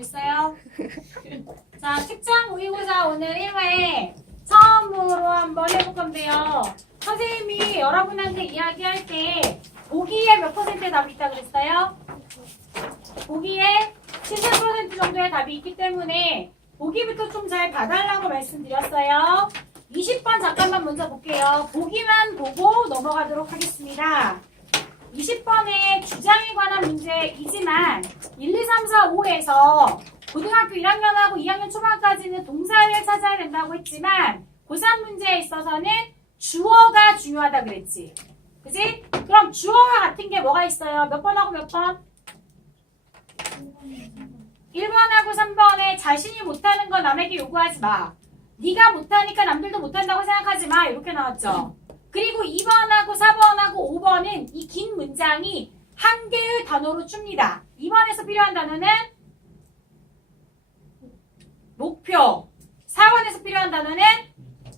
됐어요? 자, 특정 모의고사 오늘 1회 처음으로 한번 해볼 건데요. 선생님이 여러분한테 이야기할 때 보기에 몇 퍼센트의 답이 있다 그랬어요? 보기에 70% 정도의 답이 있기 때문에 보기부터 좀 잘 봐달라고 말씀드렸어요. 20번 잠깐만 먼저 볼게요. 보기만 보고 넘어가도록 하겠습니다. 20번의 주장에 관한 문제이지만 1, 2, 3, 4, 5에서 고등학교 1학년하고 2학년 초반까지는 동사를 찾아야 된다고 했지만 고3 문제에 있어서는 주어가 중요하다 그랬지. 그지? 그럼 주어와 같은 게 뭐가 있어요? 몇 번하고 몇 번? 1번하고 3번에 자신이 못하는 건 남에게 요구하지 마. 네가 못하니까 남들도 못한다고 생각하지 마. 이렇게 나왔죠. 그리고 2번하고 4번하고 5번은 이 긴 문장이 한 개의 단어로 줍니다. 2번에서 필요한 단어는 목표. 4번에서 필요한 단어는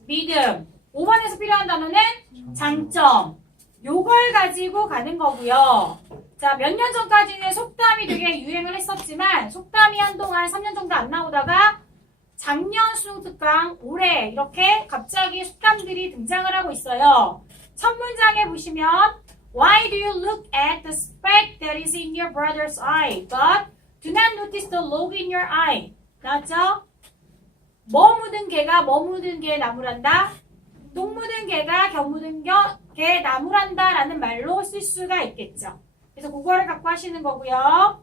믿음. 5번에서 필요한 단어는 장점. 요걸 가지고 가는 거고요. 자, 몇 년 전까지는 속담이 되게 유행을 했었지만 속담이 한동안 3년 정도 안 나오다가 작년 수능 특강 올해 이렇게 갑자기 속담들이 등장을 하고 있어요. 첫 문장에 보시면 Why do you look at the speck that is in your brother's eye, but do not notice the log in your eye? 나왔죠? 뭐 묻은 개가 뭐 묻은 개 나무란다? 똥 묻은 개가 겨 묻은 겨, 개 나무란다 라는 말로 쓸 수가 있겠죠. 그래서 그거를 갖고 하시는 거고요.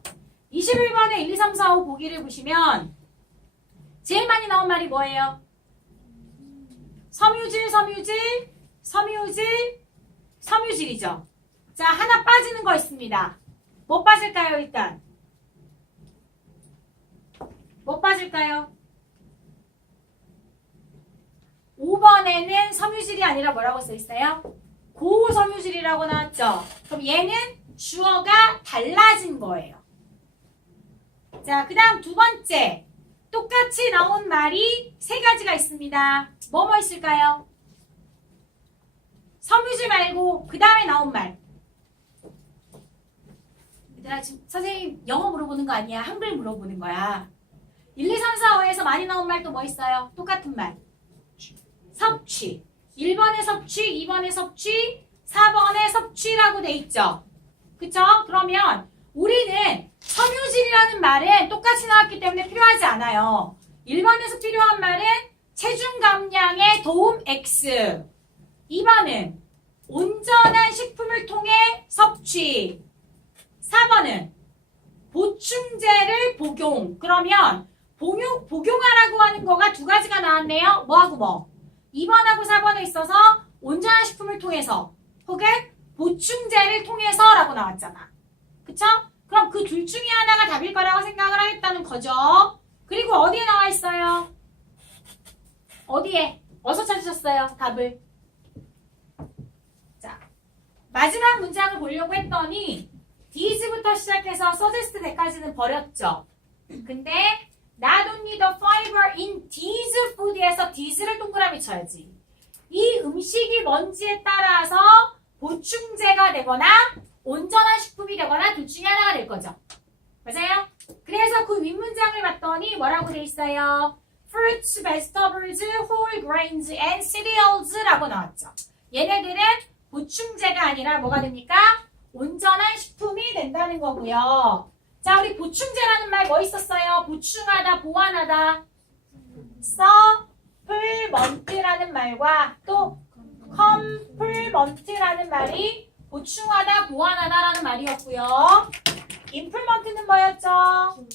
21번에 1, 2, 3, 4, 5 보기를 보시면 제일 많이 나온 말이 뭐예요? 섬유질, 섬유질, 섬유질, 섬유질이죠. 자, 하나 빠지는 거 있습니다. 뭐 빠질까요, 일단? 뭐 빠질까요? 5번에는 섬유질이 아니라 뭐라고 써 있어요? 고섬유질이라고 나왔죠? 그럼 얘는 주어가 달라진 거예요. 자, 그 다음 두 번째. 똑같이 나온 말이 세 가지가 있습니다. 뭐뭐 있을까요? 섬유질 말고 그 다음에 나온 말. 얘들아 지금 선생님 영어 물어보는 거 아니야. 한글 물어보는 거야. 1, 2, 3, 4, 5에서 많이 나온 말 또 뭐 있어요? 똑같은 말. 섭취. 1번에 섭취, 2번에 섭취, 4번에 섭취라고 돼 있죠. 그쵸? 그러면 우리는 섬유질이라는 말은 똑같이 나왔기 때문에 필요하지 않아요. 1번에서 필요한 말은 체중 감량에 도움 X. 2번은 온전한 식품을 통해 섭취. 4번은 보충제를 복용. 그러면 복용, 복용하라고 하는 거가 두 가지가 나왔네요. 뭐하고 뭐? 2번하고 4번에 있어서 온전한 식품을 통해서 혹은 보충제를 통해서라고 나왔잖아. 그쵸? 그럼 그 둘 중에 하나가 답일 거라고 생각을 하겠다는 거죠. 그리고 어디에 나와 있어요? 어디에? 어디서 찾으셨어요? 답을. 자, 마지막 문장을 보려고 했더니 these부터 시작해서 suggest 때까지는 버렸죠. 근데 not only the fiber in these food에서 these를 동그라미 쳐야지. 이 음식이 뭔지에 따라서 보충제가 되거나 온전한 식품이 되거나 둘 중에 하나가 될 거죠. 맞아요? 그래서 그 윗문장을 봤더니 뭐라고 돼 있어요? Fruits, vegetables, whole grains and cereals라고 나왔죠. 얘네들은 보충제가 아니라 뭐가 됩니까? 온전한 식품이 된다는 거고요. 자, 우리 보충제라는 말 뭐 있었어요? 보충하다, 보완하다. 서플먼트라는 말과 또 컴플먼트라는 말이 보충하다, 보완하다라는 말이었고요. 임플먼트는 뭐였죠?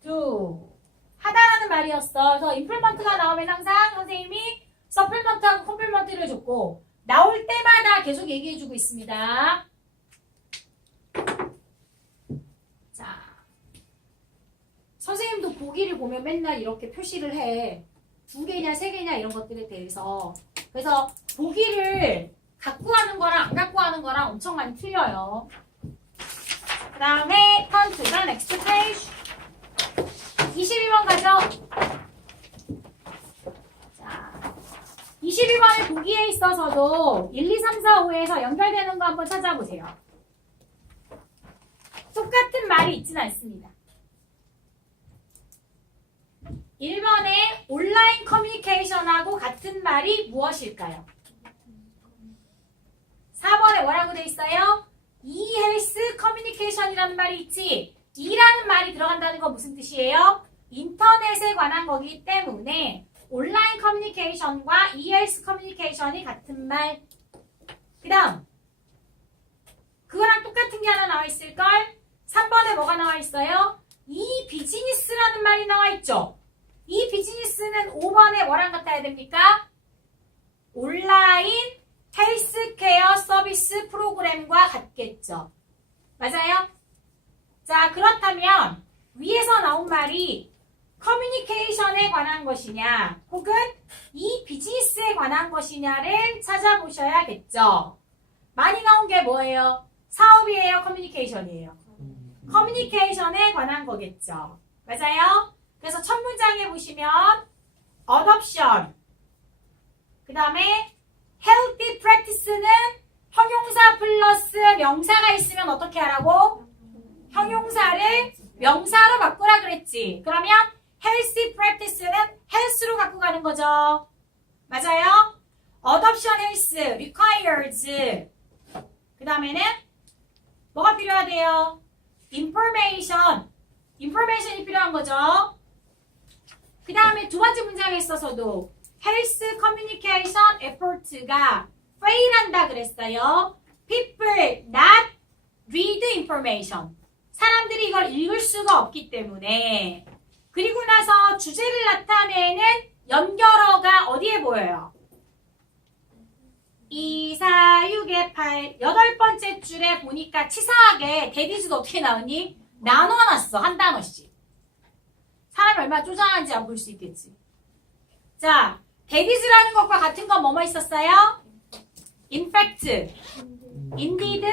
두. 하다라는 말이었어. 그래서 임플먼트가 나오면 항상 선생님이 서플먼트하고 컴플먼트를 줬고 나올 때마다 계속 얘기해주고 있습니다. 자, 선생님도 보기를 보면 맨날 이렇게 표시를 해. 두 개냐, 세 개냐 이런 것들에 대해서. 그래서 보기를 갖고 하는 거랑 안 갖고 하는 거랑 엄청 많이 틀려요. 그 다음에 the next page. 22번 가죠. 자, 22번의 보기에 있어서도 1, 2, 3, 4, 5에서 연결되는 거 한번 찾아보세요. 똑같은 말이 있지는 않습니다. 1번에 온라인 커뮤니케이션하고 같은 말이 무엇일까요? 4번에 뭐라고 돼 있어요? e-헬스 커뮤니케이션이라는 말이 있지. 이라는 말이 들어간다는 건 무슨 뜻이에요? 인터넷에 관한 거기 때문에 온라인 커뮤니케이션과 e-헬스 커뮤니케이션이 같은 말. 그 다음 그거랑 똑같은 게 하나 나와 있을걸? 3번에 뭐가 나와 있어요? 이 비즈니스라는 말이 나와 있죠. 이 비즈니스는 5번에 뭐랑 같아야 됩니까? 온라인 헬스케어 서비스 프로그램과 같겠죠. 맞아요? 자, 그렇다면 위에서 나온 말이 커뮤니케이션에 관한 것이냐, 혹은 이 비즈니스에 관한 것이냐를 찾아보셔야겠죠. 많이 나온 게 뭐예요? 사업이에요? 커뮤니케이션이에요? 커뮤니케이션에 관한 거겠죠. 맞아요? 그래서 첫 문장에 보시면 adoption 그 다음에 healthy practice는 형용사 플러스 명사가 있으면 어떻게 하라고? 형용사를 명사로 바꾸라 그랬지. 그러면 healthy practice는 health로 갖고 가는 거죠. 맞아요? adoption health requires 그 다음에는 뭐가 필요하대요? information information이 필요한 거죠. 그 다음에 두 번째 문장에 있어서도 health communication effort가 fail한다 그랬어요. people not read information. 사람들이 이걸 읽을 수가 없기 때문에 그리고 나서 주제를 나타내는 연결어가 어디에 보여요? 2, 4, 6의 8, 여덟 번째 줄에 보니까 치사하게 대디즈도 어떻게 나오니? 나눠놨어, 한 단어씩. 사람이 얼마나 쪼잔한지 안 볼 수 있겠지. 자, 대디즈라는 것과 같은 건 뭐뭐 있었어요? In fact, indeed,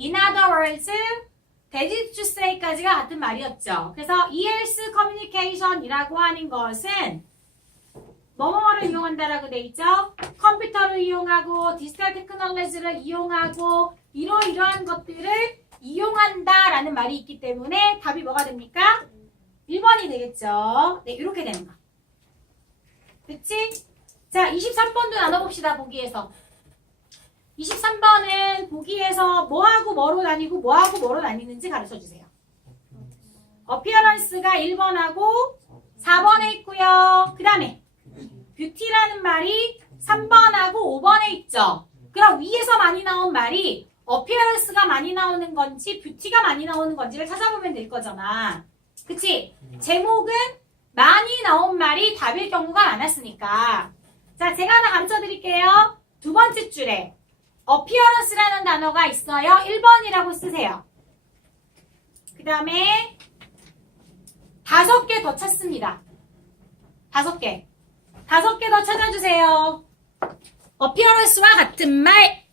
in other words, 대디즈 to say까지가 같은 말이었죠. 그래서 ELS communication이라고 하는 것은 뭐뭐를 이용한다라고 돼 있죠? 컴퓨터를 이용하고 디지털 테크놀로지를 이용하고 이러이러한 것들을 이용한다라는 말이 있기 때문에 답이 뭐가 됩니까? 1번이 되겠죠. 네, 이렇게 되는 거. 그치? 자, 23번도 나눠봅시다, 보기에서. 23번은 보기에서 뭐하고 뭐로 나뉘고 뭐하고 뭐로 나뉘는지 가르쳐 주세요. 어피어런스가 1번하고 4번에 있고요. 그 다음에 뷰티라는 말이 3번하고 5번에 있죠. 그럼 위에서 많이 나온 말이 어피어런스가 많이 나오는 건지 뷰티가 많이 나오는 건지를 찾아보면 될 거잖아. 그치? 제목은 많이 나온 말이 답일 경우가 많았으니까. 자, 제가 하나 가르쳐 드릴게요. 두 번째 줄에 appearance라는 단어가 있어요. 1번이라고 쓰세요. 그 다음에 다섯 개 더 찾습니다. 다섯 개. 다섯 개 더 찾아주세요. appearance와 같은 말.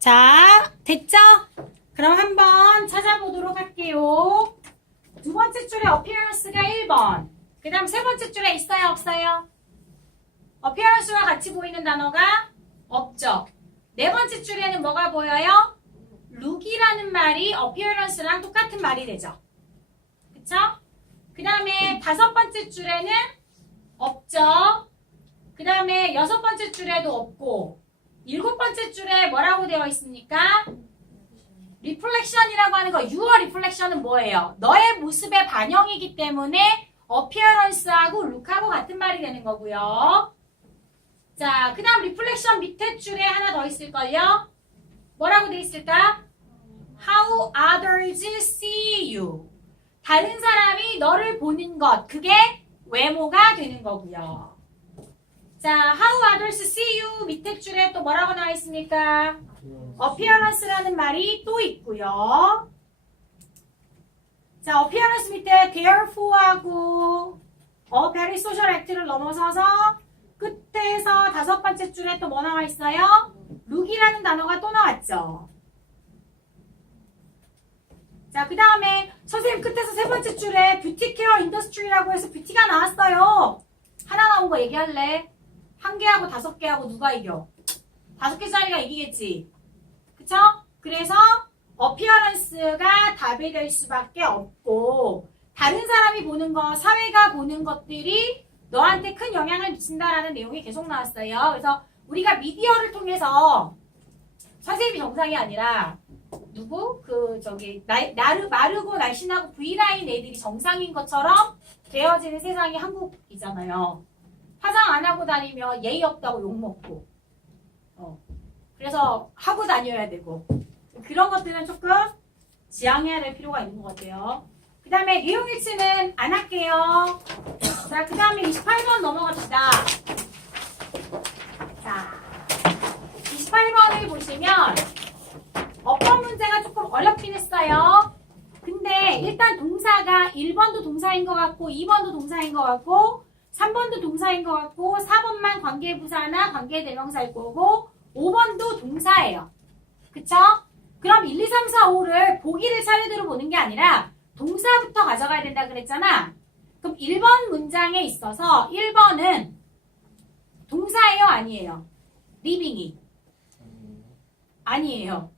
자, 됐죠? 그럼 한번 찾아보도록 할게요. 두 번째 줄에 appearance가 1번. 그 다음 세 번째 줄에 있어요, 없어요? appearance와 같이 보이는 단어가 없죠. 네 번째 줄에는 뭐가 보여요? look이라는 말이 appearance랑 똑같은 말이 되죠. 그쵸? 그 다음에 다섯 번째 줄에는 없죠. 그 다음에 여섯 번째 줄에도 없고 일곱 번째 줄에 뭐라고 되어 있습니까? 리플렉션이라고 하는 거, your reflection은 뭐예요? 너의 모습의 반영이기 때문에 appearance하고 look하고 같은 말이 되는 거고요. 자, 그 다음 리플렉션 밑에 줄에 하나 더 있을걸요? 뭐라고 돼 있을까? How others see you. 다른 사람이 너를 보는 것, 그게 외모가 되는 거고요. 자, how others see you 밑에 줄에 또 뭐라고 나와 있습니까? Appearance라는 말이 또 있고요. 자, appearance 밑에 therefore하고 어, very social act를 넘어서서 끝에서 다섯 번째 줄에 또 뭐 나와 있어요? look이라는 단어가 또 나왔죠. 자, 그 다음에 선생님 끝에서 세 번째 줄에 뷰티 케어 인더스트리라고 해서 뷰티가 나왔어요. 하나 나온 거 얘기할래? 한 개하고 다섯 개하고 누가 이겨? 다섯 개짜리가 이기겠지. 그쵸? 그래서 어피어런스가 답이 될 수밖에 없고 다른 사람이 보는 거, 사회가 보는 것들이 너한테 큰 영향을 미친다라는 내용이 계속 나왔어요. 그래서 우리가 미디어를 통해서 선생님이 정상이 아니라 누구 그 저기 나, 나르 마르고 날씬하고 V라인 애들이 정상인 것처럼 되어지는 세상이 한국이잖아요. 화장 안 하고 다니면 예의 없다고 욕 먹고, 어 그래서 하고 다녀야 되고 그런 것들은 조금 지양해야 될 필요가 있는 것 같아요. 그 다음에 내용 일치는 안 할게요. 자, 그 다음에 28번 넘어갑시다. 자, 28번을 보시면 어법 문제가 조금 어렵긴 했어요. 근데 일단 동사가 1번도 동사인 것 같고 2번도 동사인 것 같고 3번도 동사인 것 같고 4번만 관계부사나 관계대명사일 거고 5번도 동사예요. 그쵸? 그럼 1, 2, 3, 4, 5를 보기를 차례대로 보는 게 아니라 동사부터 가져가야 된다 그랬잖아. 그럼 1번 문장에 있어서 1번은 동사예요? 아니에요? 리빙이. 아니에요.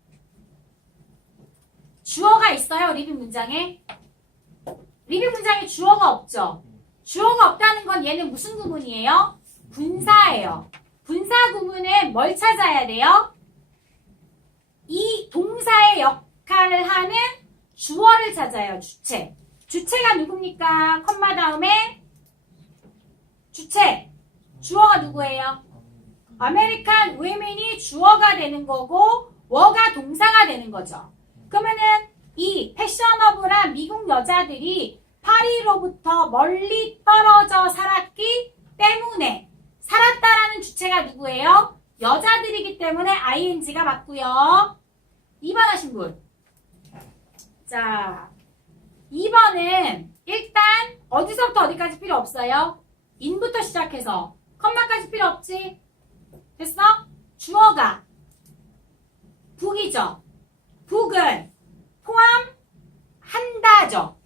주어가 있어요, 리빙 문장에? 리빙 문장에 주어가 없죠? 주어가 없다는 건 얘는 무슨 구문이에요? 분사예요. 분사 구문은 뭘 찾아야 돼요? 이 동사의 역할을 하는 주어를 찾아요, 주체. 주체가 누굽니까? 컴마 다음에 주체. 주어가 누구예요? 아메리칸 women이 주어가 되는 거고 워가 동사가 되는 거죠. 그러면은 이 패셔너블한 미국 여자들이 파리로부터 멀리 떨어져 살았기 때문에 살았다라는 주체가 누구예요? 여자들이기 때문에 ing가 맞고요. 2번 하신 분. 자, 2번은 일단 어디서부터 어디까지 필요 없어요? 인부터 시작해서 컴마까지 필요 없지? 됐어? 주어가 북이죠. 북은 포함한다죠.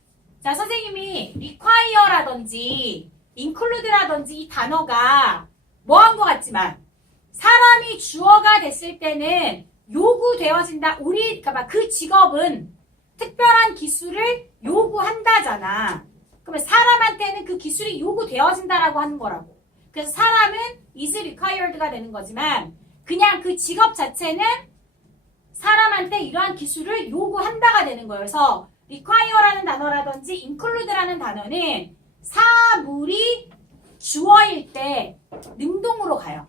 자, 선생님이 require라든지 include라든지 이 단어가 뭐한 것 같지만 사람이 주어가 됐을 때는 요구되어진다. 우리 그러니까 그 직업은 특별한 기술을 요구한다잖아. 그러면 사람한테는 그 기술이 요구되어진다라고 하는 거라고. 그래서 사람은 is required가 되는 거지만 그냥 그 직업 자체는 사람한테 이러한 기술을 요구한다가 되는 거예요. 그래서 require라는 단어라든지 include라는 단어는 사물이 주어일 때 능동으로 가요.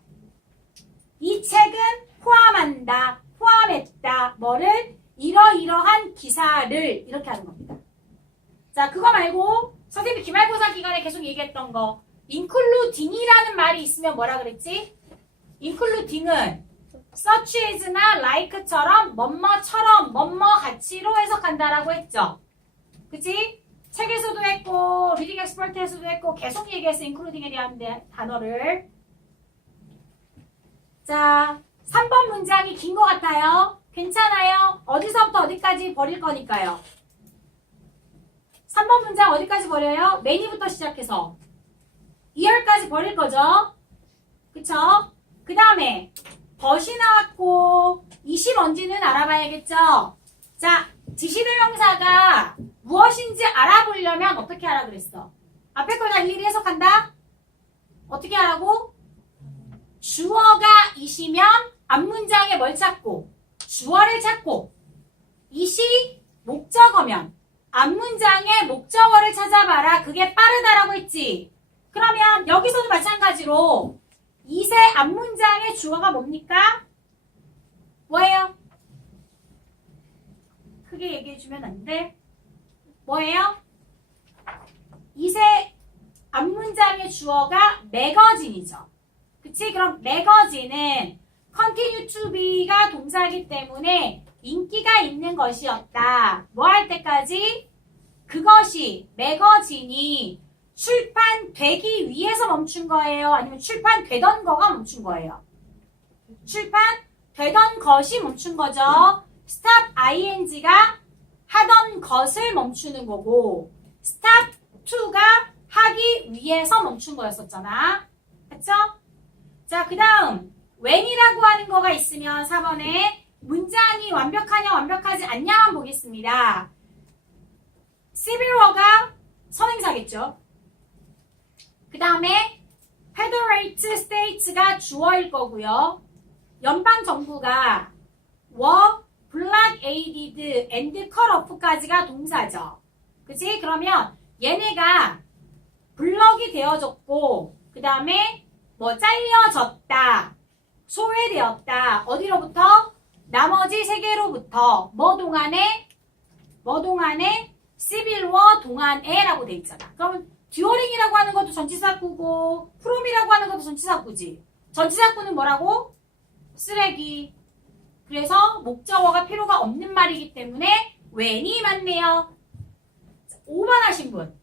이 책은 포함한다, 포함했다, 뭐를 이러이러한 기사를 이렇게 하는 겁니다. 자, 그거 말고 선생님이 기말고사 기간에 계속 얘기했던 거 including이라는 말이 있으면 뭐라 그랬지? including은 such as나 like처럼 뭐뭐처럼 뭐뭐 가치로 해석한다라고 했죠. 그치? 책에서도 했고 리딩 엑스퍼트에서도 했고 계속 얘기했어 including에 대한 대- 단어를 자 3번 문장이 긴 것 같아요. 괜찮아요. 어디서부터 어디까지 버릴 거니까요. 3번 문장 어디까지 버려요? many부터 시작해서 2열까지 버릴 거죠. 그쵸? 그 다음에 벗이 나왔고 이시 뭔지는 알아봐야겠죠. 자, 지시대명사가 무엇인지 알아보려면 어떻게 하라 그랬어? 앞에 걸 다 일일이 해석한다? 어떻게 하라고? 주어가 이시면 앞문장에 뭘 찾고 주어를 찾고 이시 목적어면 앞문장에 목적어를 찾아봐라. 그게 빠르다라고 했지. 그러면 여기서도 마찬가지로 이세 앞문장의 주어가 뭡니까? 뭐예요? 크게 얘기해주면 안 돼. 뭐예요? 이세 앞문장의 주어가 매거진이죠. 그치? 그럼 매거진은 continue to be가 동사이기 때문에 인기가 있는 것이었다. 뭐 할 때까지? 그것이 매거진이 출판되기 위해서 멈춘 거예요? 아니면 출판되던 거가 멈춘 거예요? 출판되던 것이 멈춘 거죠. stop ing가 하던 것을 멈추는 거고 stop to가 하기 위해서 멈춘 거였었잖아. 그쵸? 자, 그 다음 when이라고 하는 거가 있으면 4번에 문장이 완벽하냐 완벽하지 않냐만 보겠습니다. 시빌워가 선행사겠죠. 그 다음에 Federate States가 주어일 거고요. 연방 정부가 were blockaded and cut off까지가 동사죠. 그치? 그러면 얘네가 블럭이 되어졌고 그 다음에 뭐 잘려졌다, 소외되었다. 어디로부터? 나머지 세계로부터 뭐 동안에? 뭐 동안에? 시빌워 동안에라고 돼 있잖아. 그러면 듀어링이라고 하는 것도 전치사구고 프롬이라고 하는 것도 전치사구지. 전치사구는 뭐라고? 쓰레기. 그래서 목적어가 필요가 없는 말이기 때문에 when이 맞네요. 5번 하신 분.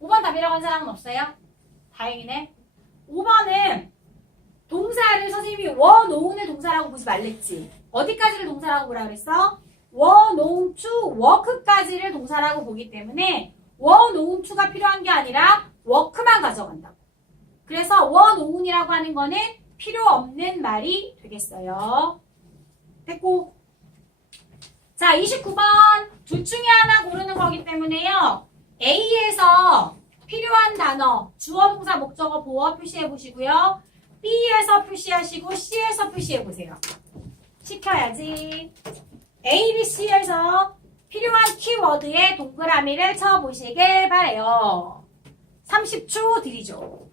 5번 답이라고 한 사람은 없어요? 다행이네. 5번은 동사를 선생님이 were known의 동사라고 보지 말랬지. 어디까지를 동사라고 보라 그랬어? were known to work까지를 동사라고 보기 때문에 were known to가 필요한 게 아니라 work만 가져간다고. 그래서 were known이라고 하는 거는 필요 없는 말이 되겠어요. 됐고. 자, 29번. 둘 중에 하나 고르는 거기 때문에요. A에서 필요한 단어, 주어, 동사, 목적어, 보어 표시해 보시고요. B에서 표시하시고 C에서 표시해 보세요. 시켜야지. A, B, C에서 필요한 키워드에 동그라미를 쳐 보시길 바래요. 30초 드리죠.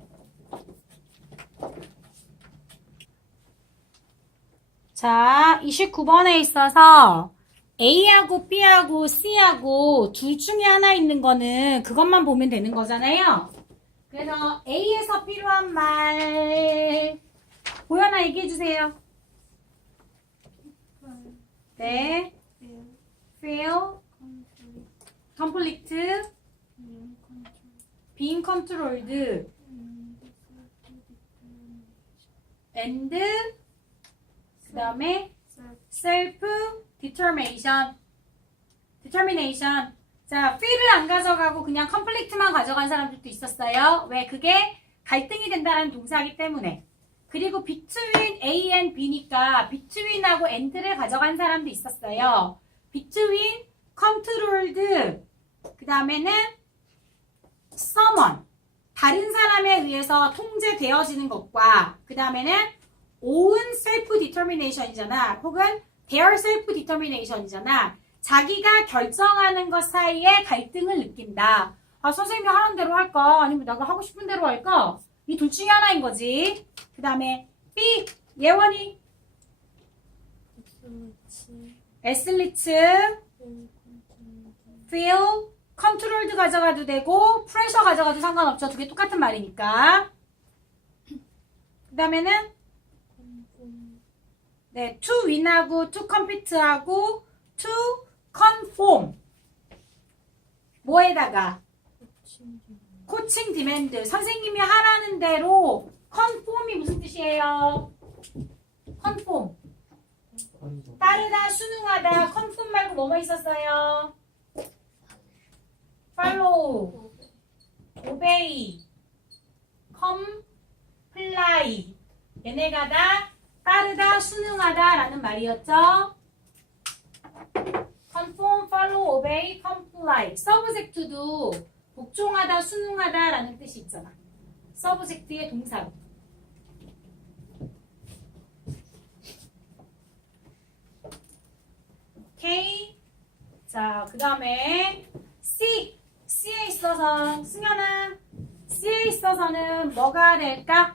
자, 29번에 있어서 A하고 B하고 C하고 둘 중에 하나 있는 거는 그것만 보면 되는 거잖아요. 그래서 A에서 필요한 말 보현아 얘기해 주세요. 네. feel, conflict, being controlled, and 그 다음에 self determination. determination. 자, feel을 안 가져가고 그냥 conflict만 가져간 사람들도 있었어요. 왜? 그게 갈등이 된다는 동사이기 때문에. 그리고 between A and B니까 between하고 and를 가져간 사람도 있었어요. between controlled 그 다음에는 someone 다른 사람에 의해서 통제되어지는 것과 그 다음에는 own self determination이잖아. 혹은 their self determination이잖아. 자기가 결정하는 것 사이에 갈등을 느낀다. 아, 선생님이 하는 대로 할까? 아니면 내가 하고 싶은 대로 할까? 이 둘 중에 하나인 거지. 그 다음에 B, 예원이, 에슬리츠, feel, controlled 가져가도 되고, pressure 가져가도 상관없죠. 두 개 똑같은 말이니까. 그 다음에는 네, to win하고 to compete하고 to conform. 뭐에다가 코칭 디맨드 선생님이 하라는 대로 conform이 무슨 뜻이에요? conform 따르다 순응하다 conform 말고 뭐뭐 있었어요? follow obey comply 얘네가 다 따르다 순응하다 라는 말이었죠. conform, follow, obey, comply. subject도 복종하다, 순응하다 라는 뜻이 있잖아. subject의 동사. 오케이. 자, 그 다음에 C. C에 있어서 승현아. C에 있어서는 뭐가 될까?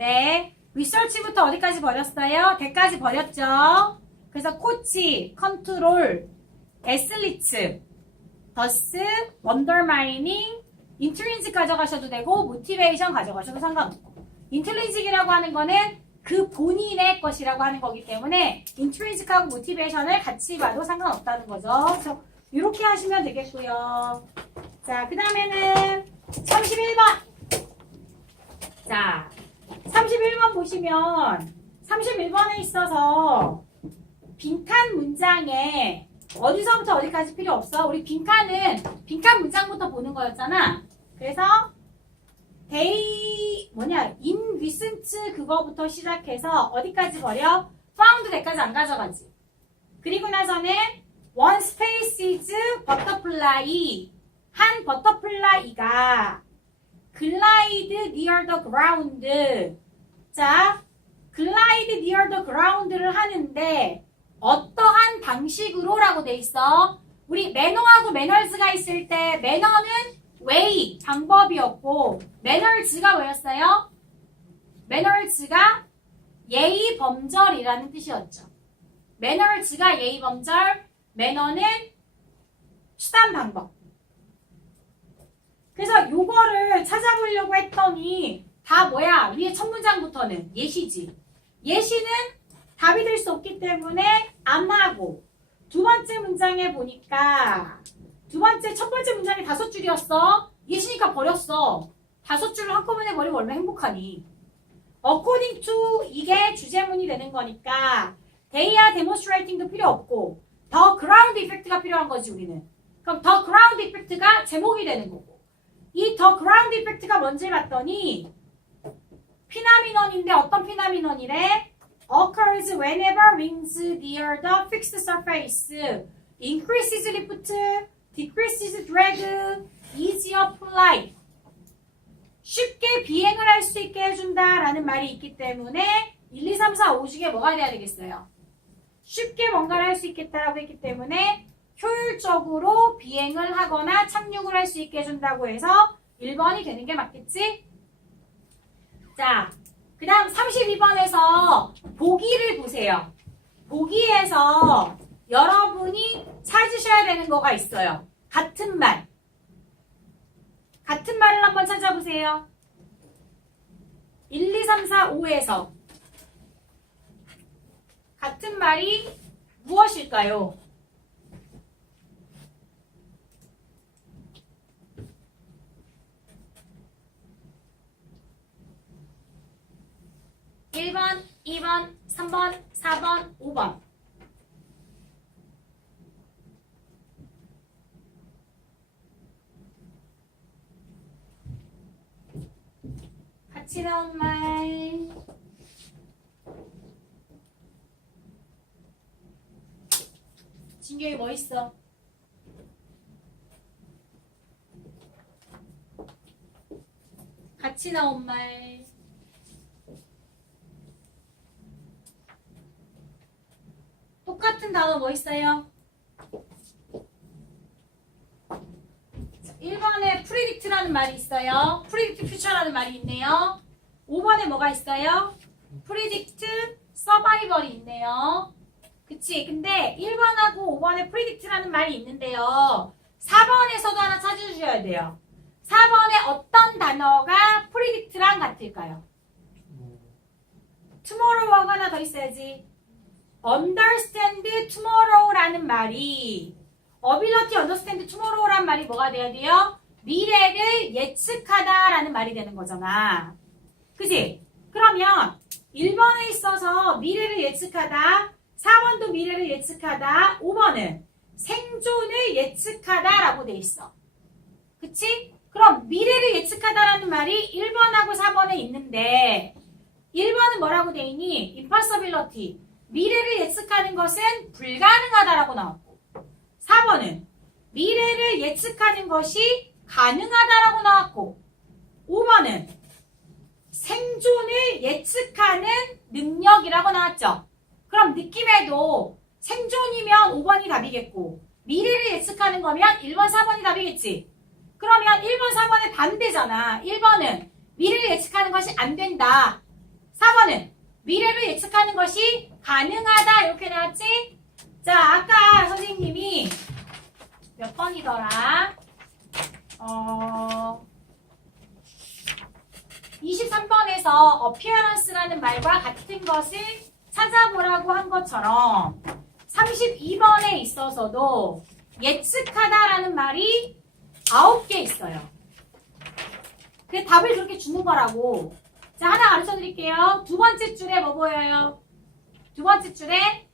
네. 리서치부터 어디까지 버렸어요? 대까지 버렸죠. 그래서 코치, 컨트롤, 에슬리츠, 더스, 언더마이닝, 인트린직 가져가셔도 되고 모티베이션 가져가셔도 상관없고 인트린직이라고 하는 거는 그 본인의 것이라고 하는 거기 때문에 인트린직하고 모티베이션을 같이 봐도 상관없다는 거죠. 그래서 이렇게 하시면 되겠고요. 자, 그 다음에는 31번. 자, 31번 보시면 31번에 있어서 빈칸 문장에 어디서부터 어디까지 필요 없어. 우리 빈칸은 빈칸 문장부터 보는 거였잖아. 그래서 they 뭐냐 in recent 그거부터 시작해서 어디까지 버려? found 때까지 안 가져가지. 그리고 나서는 one space is butterfly 한 버터플라이가 glide near the ground 자 glide near the ground를 하는데 어떠한 방식으로라고 돼 있어. 우리 매너하고 매너즈가 있을 때 매너는 way 방법이었고 매너즈가 뭐였어요? 매너즈가 예의 범절이라는 뜻이었죠. 매너즈가 예의 범절, 매너는 수단 방법. 그래서 요거를 찾아보려고 했더니 다 뭐야? 위에 첫 문장부터는 예시지. 예시는 답이 될 수 없기 때문에 안 하고 두 번째 문장에 보니까 두 번째 첫 번째 문장이 다섯 줄이었어. 예시니까 버렸어. 다섯 줄을 한꺼번에 버리면 얼마나 행복하니. according to 이게 주제문이 되는 거니까 are demonstrating도 필요 없고 the ground effect가 필요한 거지 우리는. 그럼 the ground effect가 제목이 되는 거고 이 the ground effect가 뭔지 봤더니 피나미넌인데 어떤 피나미넌이래? occurs whenever winds near the fixed surface increases lift, decreases drag, easier flight 쉽게 비행을 할 수 있게 해준다 라는 말이 있기 때문에 1, 2, 3, 4, 5 중에 뭐가 돼야 되겠어요? 쉽게 뭔가를 할 수 있겠다라고 했기 때문에 효율적으로 비행을 하거나 착륙을 할 수 있게 해준다고 해서 1번이 되는 게 맞겠지? 자, 그 다음 32번에서 보기를 보세요. 보기에서 여러분이 찾으셔야 되는 거가 있어요. 같은 말. 같은 말을 한번 찾아보세요. 1, 2, 3, 4, 5에서 같은 말이 무엇일까요? 일번 2번, 3번, 4번, 5번. 같이 나온 말. 진경이 뭐 있어? 같이 나온 말. 똑같은 단어 뭐 있어요? 1번에 predict라는 말이 있어요. predict future라는 말이 있네요. 5번에 뭐가 있어요? predict survival이 있네요. 그치? 근데 1번하고 5번에 predict라는 말이 있는데요. 4번에서도 하나 찾아주셔야 돼요. 4번에 어떤 단어가 predict랑 같을까요? tomorrow하고 하나 더 있어야지. Understand tomorrow라는 말이 ability understand tomorrow란 말이 뭐가 돼야 돼요? 미래를 예측하다라는 말이 되는 거잖아. 그지? 그러면 1번에 있어서 미래를 예측하다, 4번도 미래를 예측하다, 5번은 생존을 예측하다라고 돼 있어. 그치? 그럼 미래를 예측하다라는 말이 1번하고 4번에 있는데 1번은 뭐라고 돼 있니? impossibility. 미래를 예측하는 것은 불가능하다라고 나왔고 4번은 미래를 예측하는 것이 가능하다라고 나왔고 5번은 생존을 예측하는 능력이라고 나왔죠. 그럼 느낌에도 생존이면 5번이 답이겠고 미래를 예측하는 거면 1번, 4번이 답이겠지. 그러면 1번, 4번의 반대잖아. 1번은 미래를 예측하는 것이 안 된다. 4번은 미래를 예측하는 것이 가능하다 이렇게 나왔지? 자 아까 선생님이 몇 번이더라? 어 23번에서 appearance라는 말과 같은 것을 찾아보라고 한 것처럼 32번에 있어서도 예측하다라는 말이 9개 있어요. 그 답을 그렇게 주는 거라고. 자, 하나 가르쳐 드릴게요. 두 번째 줄에 뭐 보여요? 두 번째 줄에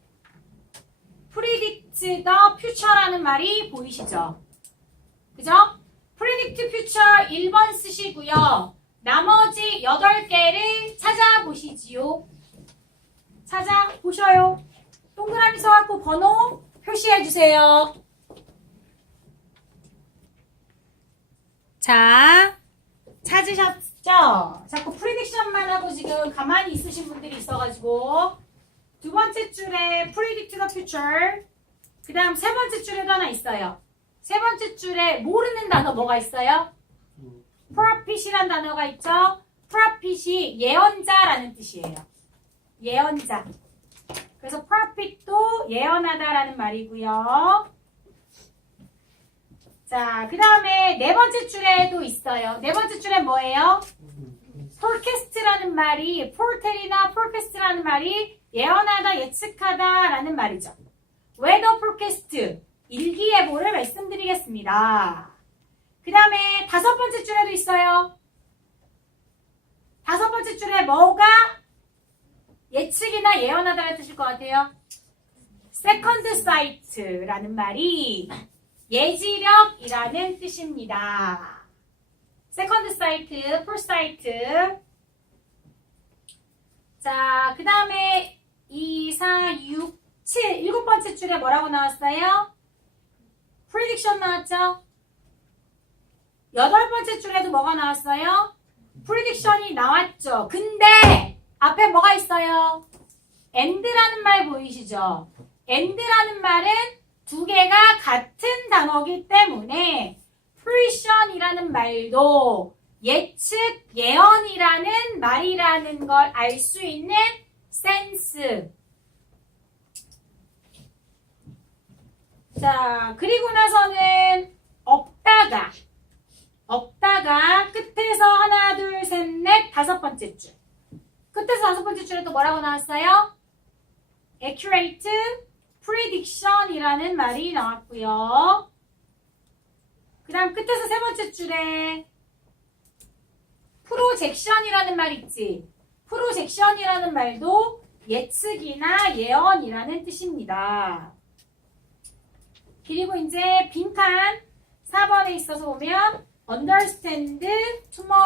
predict the future라는 말이 보이시죠? 그죠? predict future 1번 쓰시고요. 나머지 8개를 찾아보시지요. 찾아보셔요. 동그라미 써갖고 번호 표시해주세요. 자, 찾으셨죠? 자꾸 프리딕션만 하고 지금 가만히 있으신 분들이 있어가지고 두 번째 줄에 predict the future 그 다음 세 번째 줄에도 하나 있어요. 세 번째 줄에 모르는 단어 뭐가 있어요? prophet이란 단어가 있죠? prophet이 예언자라는 뜻이에요. 예언자. 그래서 prophet도 예언하다라는 말이고요. 자, 그 다음에 네 번째 줄에도 있어요. 네 번째 줄에 뭐예요? forecast라는 말이 foretell이나 forecast라는 말이 예언하다, 예측하다라는 말이죠. weather forecast 일기예보를 말씀드리겠습니다. 그 다음에 다섯 번째 줄에도 있어요. 다섯 번째 줄에 뭐가 예측이나 예언하다를 뜻일 것 같아요. second sight라는 말이 예지력이라는 뜻입니다. second sight, first sight. 자, 그 다음에 2, 4, 6, 7, 일곱 번째 줄에 뭐라고 나왔어요? prediction 나왔죠? 여덟 번째 줄에도 뭐가 나왔어요? prediction이 나왔죠. 근데 앞에 뭐가 있어요? and라는 말 보이시죠? and라는 말은 두 개가 같은 단어기 때문에 prevision이라는 말도 예측, 예언이라는 말이라는 걸 알 수 있는 sense. 자, 그리고 나서는 없다가, 없다가 끝에서 하나, 둘, 셋, 넷, 다섯 번째 줄. 끝에서 다섯 번째 줄에 또 뭐라고 나왔어요? accurate, prediction이라는 말이 나왔고요. 그 다음 끝에서 세 번째 줄에 프로젝션이라는 말 있지. 프로젝션이라는 말도 예측이나 예언이라는 뜻입니다. 그리고 이제 빈칸 4번에 있어서 보면 understand tomorrow